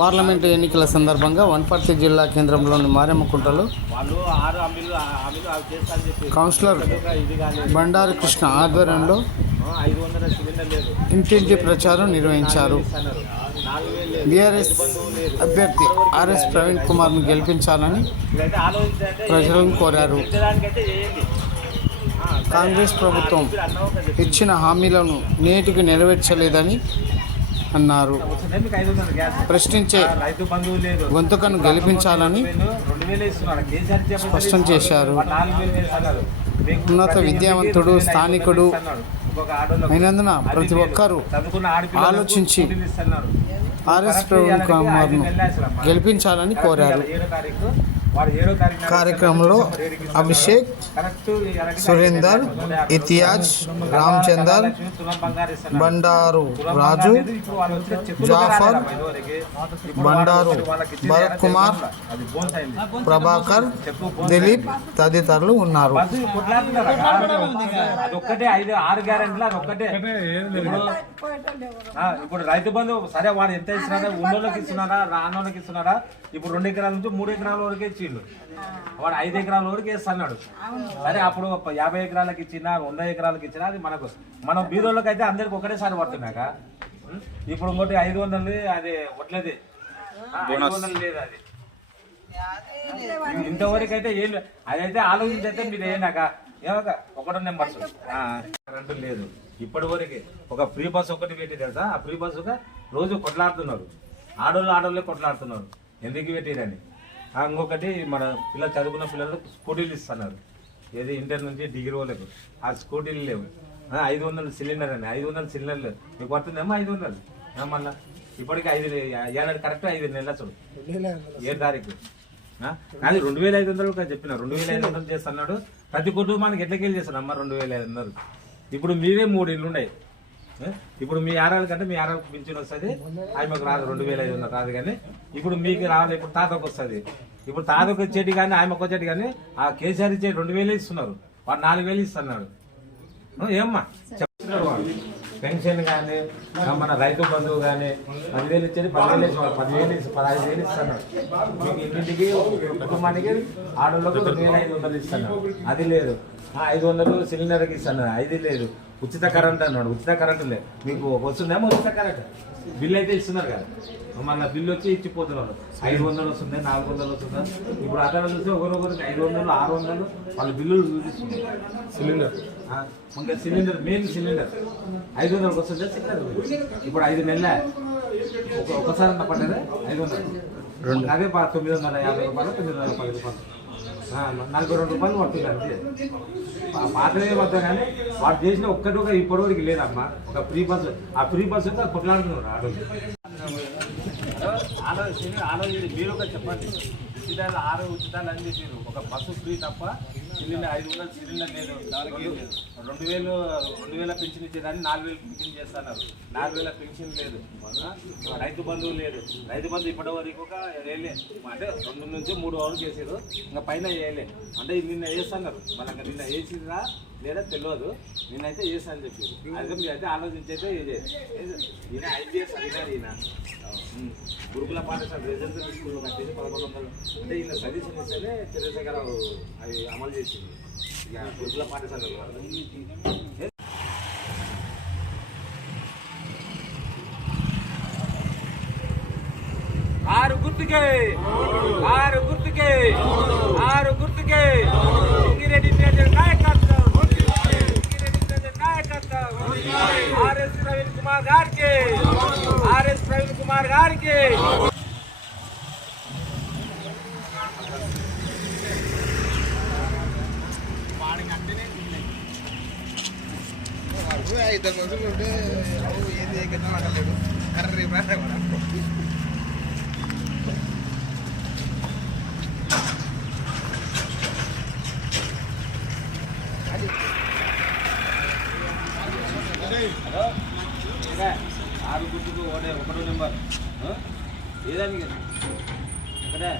Parliament ఎన్నికల సందర్భంగా వనపర్తి జిల్లా కేంద్రంలోని మారెమ్మకుంటలో కౌన్సిలర్ బండారు కృష్ణ ఆధ్వర్యంలో ఇంటింటి ప్రచారం నిర్వహించారు బీఆర్ఎస్ అభ్యర్థి ఆర్ఎస్ ప్రవీణ్ కుమార్ను గెలిపించాలని ప్రజలను కోరారు. కాంగ్రెస్ ప్రభుత్వం. ఇచ్చిన హామీలను నేటికి నెరవేర్చలేదని అన్నారు ప్రశ్నించే గొంతుకను గెలిపించాలని స్పష్టం చేశారు. ఉన్నత విద్యావంతుడు, స్థానికుడు అయినందున ప్రతి ఒక్కరూ ఆలోచించి ఆర్ఎస్ ప్రవీణ్ కుమార్ను గెలిపించాలని కోరారు కార్యక్రమంలో. అభిషేక్ సురేందర్ ఇతియాజ్. రామచందర్. బండారు రాజు జాఫర్, బండారు భరత్ కుమార్. ప్రభాకర్ దిలీప్ తదితరులు ఉన్నారు. ఇప్పుడు రైతు బంధు సరే వాడు ఎంత ఇస్తున్నారా ఉన్నోళ్ళకి ఇస్తున్నారా రానోళ్ళకి ఇస్తున్నారా ఇప్పుడు రెండు ఎకరాల నుంచి మూడు ఎకరాల వరకు ఇచ్చిండు వాడు ఐదు ఎకరాల వరకు వేస్తున్నాడు. సరే అప్పుడు ఒక యాభై ఎకరాలకి ఇచ్చినా వంద ఎకరాలకి ఇచ్చినా అది మనకు మనం బీరోళ్ళకి అయితే అందరికి ఒకటేసారి పడుతున్నాక? ఇప్పుడు ఇంకోటి ఐదు వందలు అది వడ్లది. ఐదు వందలు లేదు అది. ఇంతవరకు అయితే ఏం లేదు. అదైతే ఆలోచించి అయితే మీరు ఏనాక ఏమక ఒకటో నెంబర్స్ కరెంటు లేదు. ఇప్పటి వరకు. ఒక ఫ్రీ బస్ ఒకటి పెట్టి తెలుసా? ఆ ఫ్రీ బస్సుగా రోజు కొట్లాడుతున్నారు. ఆడోళ్ళు ఆడోళ్ళే కొట్లాడుతున్నారు. ఎందుకు పెట్టిరని ఇంకొకటి మన పిల్లలు చదువుకున్న పిల్లలు స్కూటీలు ఇస్తున్నారు. ఏది ఇంటర్ నుంచి డిగ్రీ వాళ్ళకు ఆ స్కూటీలు లేవు. ఐదు వందలు సిలిండర్ అని ఐదు వందలు సిలిండర్ లేవు మీకు పడుతుందేమో ఐదు వందలు. మళ్ళా ఇప్పటికి ఐదు ఏడాది కరెక్ట్ ఐదు నెలల చూడు ఏ తారీఖు అది కానీ రెండు వేల ఐదు వందలు చెప్పిన. రెండు వేల ఐదు వందలు చేస్తున్నాడు. ప్రతి కుటుంబానికి ఎట్లకెళ్ళి చేస్తాను అమ్మ రెండు వేల ఐదు వందలు? ఇప్పుడు మీవే మూడు ఇళ్ళు ఉన్నాయి. ఇప్పుడు మీ ఆరాలు కంటే మీ ఆరాలకు పింఛన్ వస్తుంది. ఆమెకు రాదు. రెండు వేల ఐదు వందలు రాదు కానీ ఇప్పుడు మీకు రావాలి. ఇప్పుడు తాతకు వస్తుంది. ఇప్పుడు తాతకు చెట్టు కానీ ఆమెకు చెట్టు కానీ ఆ కేసీఆర్ ఇచ్చే రెండు వేలు ఇస్తున్నారు. వాడు నాలుగు వేలు ఇస్తున్నాడు. ఏమ్మా? చెప్తున్నాడు వాడు. పెన్షన్ కానీ మన రైతు బంధువు కానీ పదివేలు ఇచ్చేది పదివేలు పదివేలు ఇచ్చి పదహైదు వేలు ఇస్తున్నాడు. మీకు ఇంటింటికి కుటుంబానికి ఆడోళ్ళకు రెండు వేల ఐదు వందలు ఇస్తున్నాడు. అది లేదు. ఐదు వందలు సిలిండర్కి ఇస్తున్నాడు. అది లేదు. ఉచిత కరెంట్ అన్నాడు. ఉచిత కరెంట్ లేదు. మీకు వస్తుందేమో ఉచిత కరెంట్. బిల్లు అయితే ఇస్తున్నారు కదా. మళ్ళీ బిల్లు వచ్చి ఇచ్చిపోతున్నారు ఐదు వందలు వస్తుంది నాలుగు వందలు వస్తుంది? ఇప్పుడు అక్కడ చూస్తే ఒకరొకరికి ఐదు వందలు ఆరు వందలు వాళ్ళ బిల్లులు చూపిస్తున్నారు. సిలిండర్ ఇంకా సిలిండర్ మెయిన్ సిలిండర్. ఐదు వందలకు వస్తుంది సిలిండర్ ఇప్పుడు ఐదు నెలల. ఒక ఒకసారి పడ్డదే? ఐదు వందలు. అదే తొమ్మిది వందల యాభై రూపాయలు తొమ్మిది వందల పది రూపాయలు. నలభై రెండు రూపాయలు పడుతుంది అంతే. పా- పాతదే పడతా కానీ వాడు చేసిన ఒక్కటి ఒక ఇప్పటివరకు లేదమ్మా. ఒక ఫ్రీ బస్సు ఆ ఫ్రీ బస్సు కూడా కొట్లాడుతున్నారు ఆటోలు ఆలోచన ఆలోచన మీరు ఒక చెప్పండి. ఉచితాలు ఆరు ఉచితాలు అని చెప్పారు ఒక బస్సు ఫ్రీ తప్ప సిలిండర్ ఐదు వందల సిలిండర్ లేదు దానికి లేదు. రెండు వేలు రెండు వేల పెన్షన్ ఇచ్చేదాన్ని నాలుగు వేలు పెన్షన్ చేస్తున్నారు. నాలుగు వేల పెన్షన్ లేదు. రైతు బంధువు లేదు. రైతు బంధువు ఇప్పటి వరకు ఒక వేయలే అంటే రెండు నుంచి మూడు వరకు చేసారు. ఇంకా పైన వేయలే అంటే నిన్న వేస్తున్నారు మళ్ళీ నిన్న వేసిందా లేదా తెలియదు. నేనైతే వేసాను అని చెప్పారు. మీరు అయితే ఆలోచించి అయితే ఇది ఈయన ఐపీఎస్ అధికారి ఈయన గురుకుల పాఠశాల రెసిడెన్షియల్ స్కూల్ కట్టేసి పదకొండు వందలు. అంటే ఈయన సజెషన్ ఇస్తేనే చంద్రశేఖరరావు అది అమలు చేసింది. ఇక గురుకుల పాఠశాల ఏ? ఆరు గుర్తుకే ఆరు గుర్తుకే ఆరు గుర్తుకే సింగిరెడ్డి ప్రజల నాయకత్వం సింగిరెడ్డి ప్రజల నాయకత్వం ఆర్ఎస్ ప్రవీణ్ కుమార్ గారికి ఆర్ఎస్ ప్రవీణ్ కుమార్ గారికి ఐదు రోజులు ఉంటే ఏది ఎక్కడ అడగలేడు కర్రీ ఆరు గుర్తుకు ఒకటే ఒకటో నెంబర్ ఏదానికి ఇక్కడే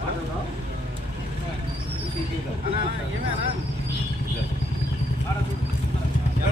మాట్లాడుతున్నావు?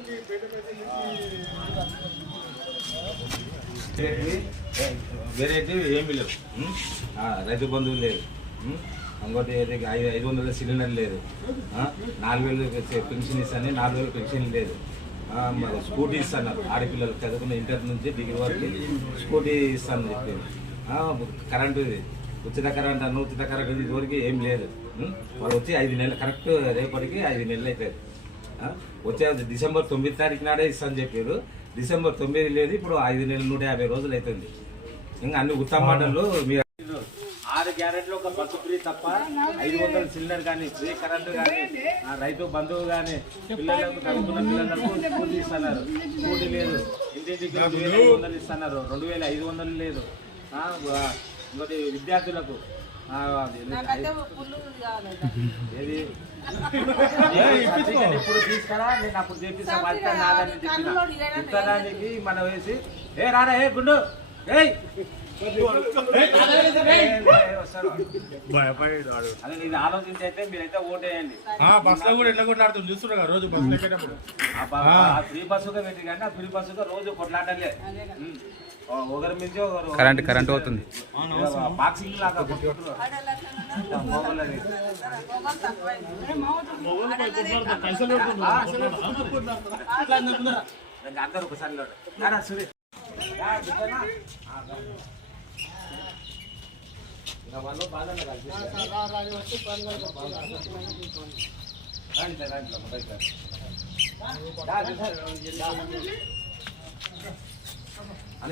ఉన్నా కదా ఏమీ లేవు. రైతు బంధువు లేదు ఇంకోటి ఐదు ఐదు వందల సిలిండర్ లేదు నాలుగు వేలు పెన్షన్ ఇస్తాను నాలుగు వేలు పెన్షన్ లేదు. మరి స్కూటీ ఇస్తున్నారు. ఆడపిల్లలు చదువుకున్న ఇంటర్ నుంచి డిగ్రీ వరకు స్కూటీ ఇస్తాను చెప్పారు. కరెంటు ఇది. ఉచిత కరెంట్ అన్న ఉచిత కరెంట్ ఇది ఇదివరకు ఏం లేదు. వాళ్ళు వచ్చి ఐదు నెలలు కరెక్ట్ రేపటికి ఐదు నెలలు అవుతుంది వచ్చే డిసెంబర్ తొమ్మిది తారీఖు నాడే ఇస్తాను చెప్పారు. డిసెంబర్ తొమ్మిది లేదు ఇప్పుడు ఐదు నెలలు నూట యాభై రోజులు అవుతుంది ఇంకా అన్ని ఉత్తమ మాటలు మీరు ఆరు గ్యారెంట్లు ఒక బస్సు ఫ్రీ తప్ప ఐదు వందల సిలిండర్ కానీ ఫ్రీ కరెంట్ కానీ ఆ రైతు బంధువు కానీ పిల్లలకు చదువుకున్న పిల్లలకు స్కూల్ ఇస్తున్నారు. స్కూటీ లేదు. ఇంటింటికి రెండు వేల ఐదు వందలు ఇస్తున్నారు. రెండు వేల ఐదు వందలు లేదు. ఇంకోటి విద్యార్థులకు ఆ, అది ఏది? ఎప్పుడు తీసుకురా నేను అప్పుడు చేపిస్తా బాధ్యత నాదని చెప్పిన. మనం వేసి ఏ రారా ఏ గుండు. ఏయ్. అదే ఇది ఆలోచించి అయితే మీరైతే ఓటేయండి బస్లో కూడా ఎట్లా కొట్లాడుతుంది చూస్తున్నా రోజు బస్ ఎక్కేటప్పుడు ఆ బ- ఆ ఫ్రీ బస్సుగా పెట్టి కానీ ఆ ఫ్రీ బస్సుగా రోజు కొట్లాడలే ఒకరి మించి ఒకరు కరెంట్ కరెంట్ అవుతుంది బాక్సింగ్ లాగా అందరూ ఒకసారి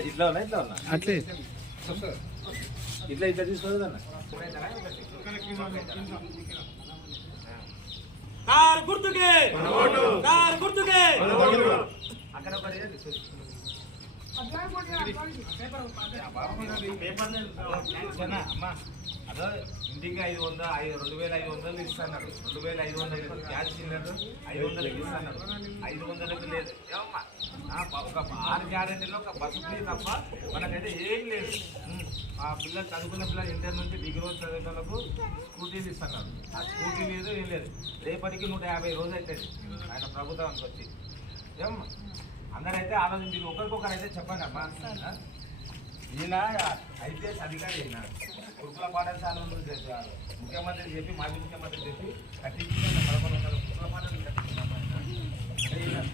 ఇట్లా ఉన్నా ఇట్లా ఉన్నా అట్లే. ఇట్లా ఇట్లా తీసుకోదు అన్న. కారు గుర్తుకే. కారు గుర్తుకే. అక్కడ ఒకటి అమ్మా అదో ఇంటికి ఐదు వందలు ఐదు రెండు వేల ఐదు వందలు ఇస్తున్నారు రెండు వేల ఐదు వందలు గ్యాస్ సిలిండర్ ఐదు వందలకి ఇస్తున్నారు ఐదు వందలకి లేదు ఏమమ్మా ఒక ఆరు గ్యారెంటీలో ఒక బస్సు ఫ్రీ తప్ప మనకైతే ఏం లేదు. ఆ పిల్లలు చదువుకున్న పిల్లలు ఇంటర్ నుంచి డిగ్రీ వచ్చి చదువుకున్నకు స్కూటీలు ఇస్తున్నారు ఆ స్కూటీ లేదు ఏం లేదు. రేపటికి నూట యాభై రోజులు అవుతుంది. ఆయన ప్రభుత్వానికి వచ్చి. ఏమమ్మా అందరైతే ఆలోచించి ఒకరికొకరు అయితే చెప్పండి అమ్మా? ఈయన ఐపీఎస్ అధికారి అయినా గురుకుల పాఠశాలలో చేశారు. ముఖ్యమంత్రి చెప్పి మాజీ ముఖ్యమంత్రి చెప్పి కట్టించిన పదకొండు వందల గురుకుల పాఠశాలలు కట్టించుకున్నాం ఆయన. అంటే ఈయన-